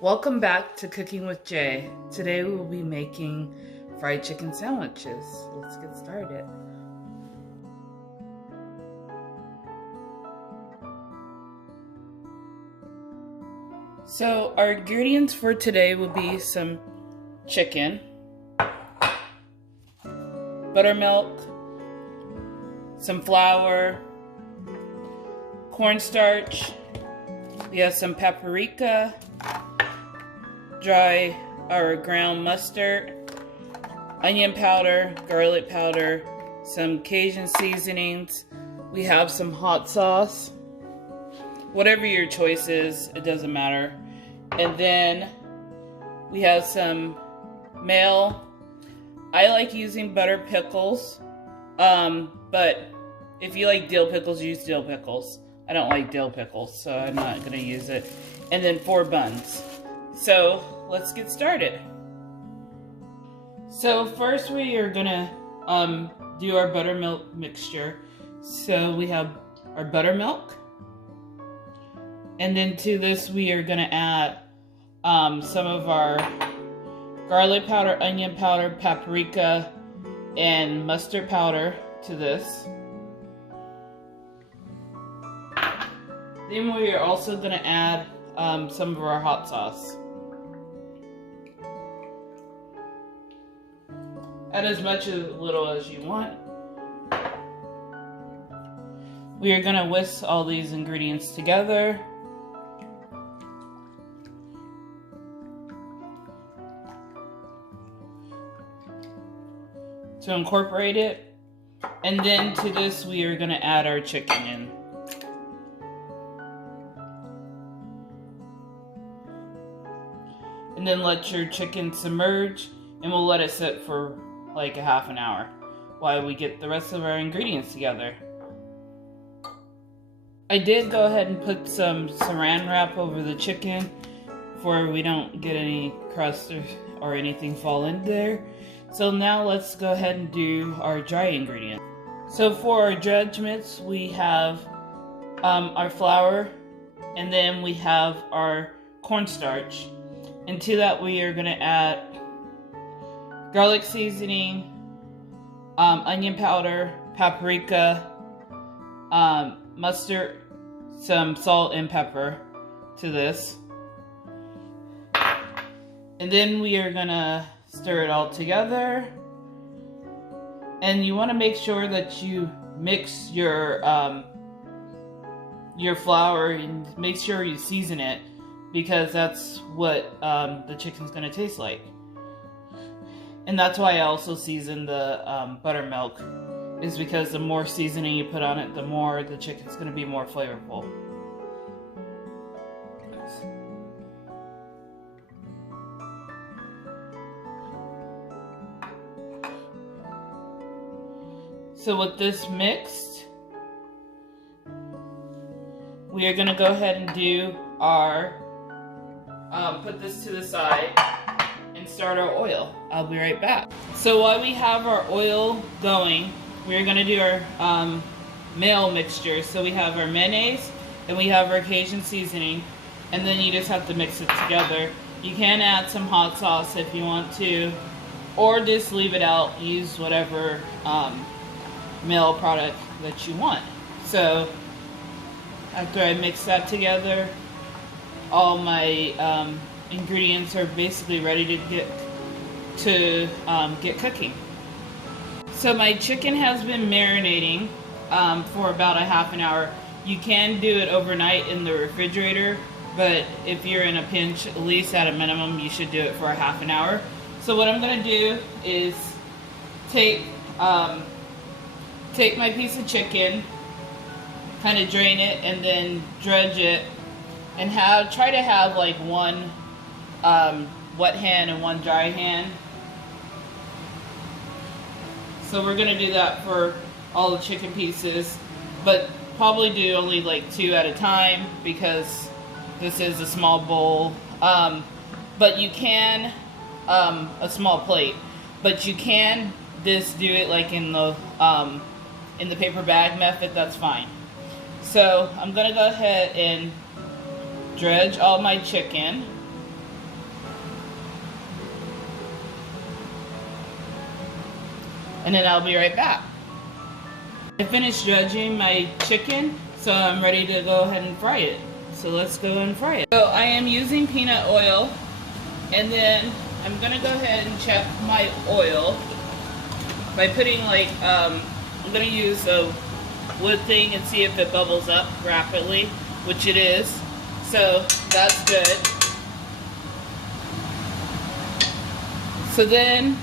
Welcome back to Cooking with Jay. Today we will be making fried chicken sandwiches. Let's get started. So our ingredients for today will be some chicken, buttermilk, some flour, cornstarch, we have some paprika, dry or ground mustard, onion powder, garlic powder, some Cajun seasonings. We have some hot sauce. Whatever your choice is, it doesn't matter. And then we have some mayo. I like using butter pickles, but if you like dill pickles, use dill pickles. I don't like dill pickles, so I'm not gonna use it. And then 4 buns. So let's get started. So first we are gonna do our buttermilk mixture. So we have our buttermilk, and then to this we are gonna add some of our garlic powder, onion powder, paprika, and mustard powder to this. Then we are also gonna add some of our hot sauce. Add as much or little as you want. We are going to whisk all these ingredients together. To incorporate it. And then to this we are going to add our chicken in. And then let your chicken submerge, and we'll let it sit for like a half an hour while we get the rest of our ingredients together. I did go ahead and put some saran wrap over the chicken for we don't get any crust or anything fall in there. So now let's go ahead and do our dry ingredients. So for our judgments, we have our flour, and then we have our cornstarch. And to that we are going to add garlic seasoning, onion powder, paprika, mustard, some salt and pepper to this. And then we are gonna stir it all together. And you want to make sure that you mix your flour and make sure you season it, because that's what the chicken's gonna taste like. And that's why I also season the buttermilk, is because the more seasoning you put on it, the more the chicken's going to be more flavorful. So with this mixed, we are going to go ahead and do our, put this to the side and start our oil. I'll be right back. So while we have our oil going, we're going to do our mayo mixture. So we have our mayonnaise and we have our Cajun seasoning, and then you just have to mix it together. You can add some hot sauce if you want to, or just leave it out. Use whatever mayo product that you want. So after I mix that together, all my ingredients are basically ready to get cooking. So my chicken has been marinating for about a half an hour. You can do it overnight in the refrigerator, but if you're in a pinch, at least at a minimum, you should do it for a half an hour. So what I'm going to do is take my piece of chicken, kind of drain it, and then dredge it, and try to have like one wet hand and one dry hand. So we're going to do that for all the chicken pieces, but probably do only like 2 at a time because this is a small bowl. But you can, a small plate, but you can just do it like in the paper bag method. That's fine. So I'm going to go ahead and dredge all my chicken. and then I'll be right back. I finished judging my chicken, so I'm ready to go ahead and fry it. So let's go and fry it. So I am using peanut oil, and then I'm gonna go ahead and check my oil by putting I'm gonna use a wood thing and see if it bubbles up rapidly, which it is. So that's good. So then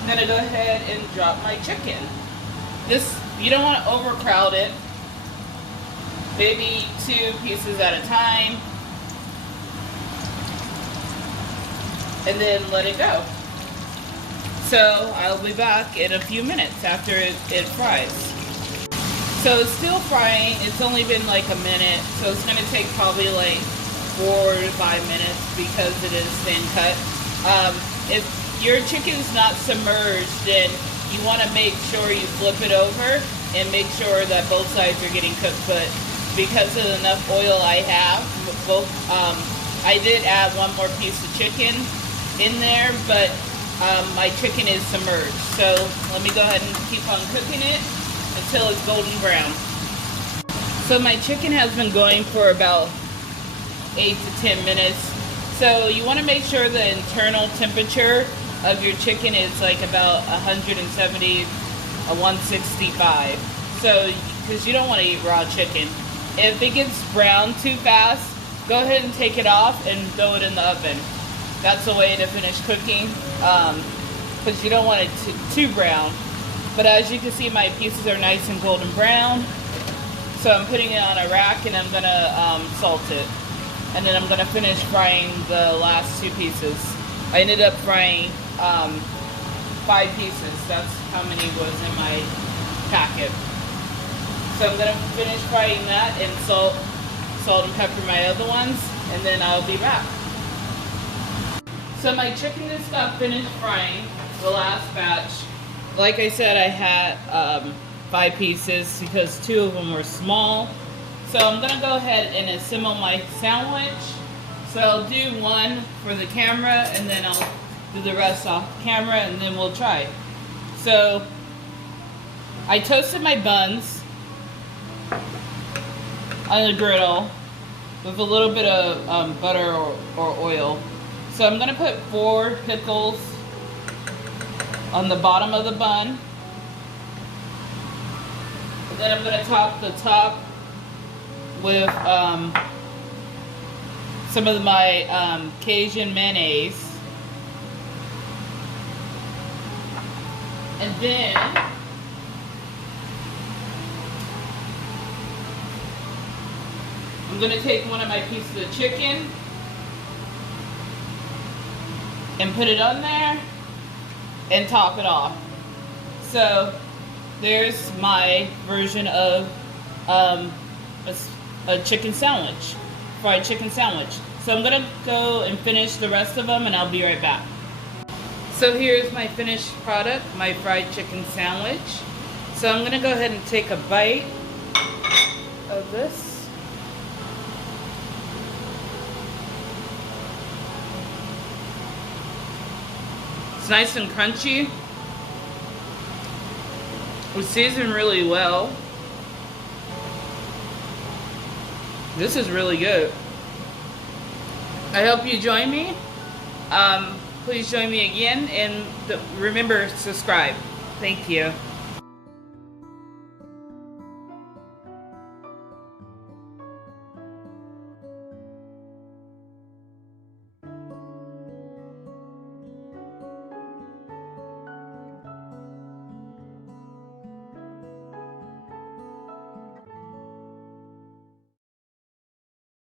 I'm gonna go ahead and drop my chicken. You don't want to overcrowd it. Maybe 2 pieces at a time, and then let it go. So I'll be back in a few minutes after it fries. So it's still frying. It's only been like a minute, so it's going to take probably like 4 to 5 minutes because it is thin cut. If your chicken is not submerged, then you want to make sure you flip it over and make sure that both sides are getting cooked. But because of enough oil I have, I did add 1 more piece of chicken in there, but my chicken is submerged. So let me go ahead and keep on cooking it until it's golden brown. So my chicken has been going for about 8 to 10 minutes. So you want to make sure the internal temperature of your chicken is like about 170, 165. So, because you don't want to eat raw chicken. If it gets brown too fast, go ahead and take it off and throw it in the oven. That's the way to finish cooking, because you don't want it too brown. But as you can see, my pieces are nice and golden brown. So I'm putting it on a rack and I'm gonna salt it. And then I'm gonna finish frying the last 2 pieces. I ended up frying 5 pieces. That's how many was in my packet. So I'm gonna finish frying that and salt and pepper my other ones, and then I'll be back. So my chicken just got finished frying, the last batch. Like I said, I had 5 pieces because 2 of them were small. So I'm gonna go ahead and assemble my sandwich. So I'll do 1 for the camera, and then I'll do the rest off camera, and then we'll try. So I toasted my buns on the griddle with a little bit of butter or oil. So I'm gonna put 4 pickles on the bottom of the bun. And then I'm gonna top the top with some of my Cajun mayonnaise. And then I'm going to take one of my pieces of chicken and put it on there and top it off. So there's my version of a chicken sandwich, fried chicken sandwich. So I'm going to go and finish the rest of them, and I'll be right back. So here's my finished product, my fried chicken sandwich. So I'm going to go ahead and take a bite of this. It's nice and crunchy. It's seasoned really well. This is really good. I hope you join me. Please join me again, and remember, subscribe. Thank you.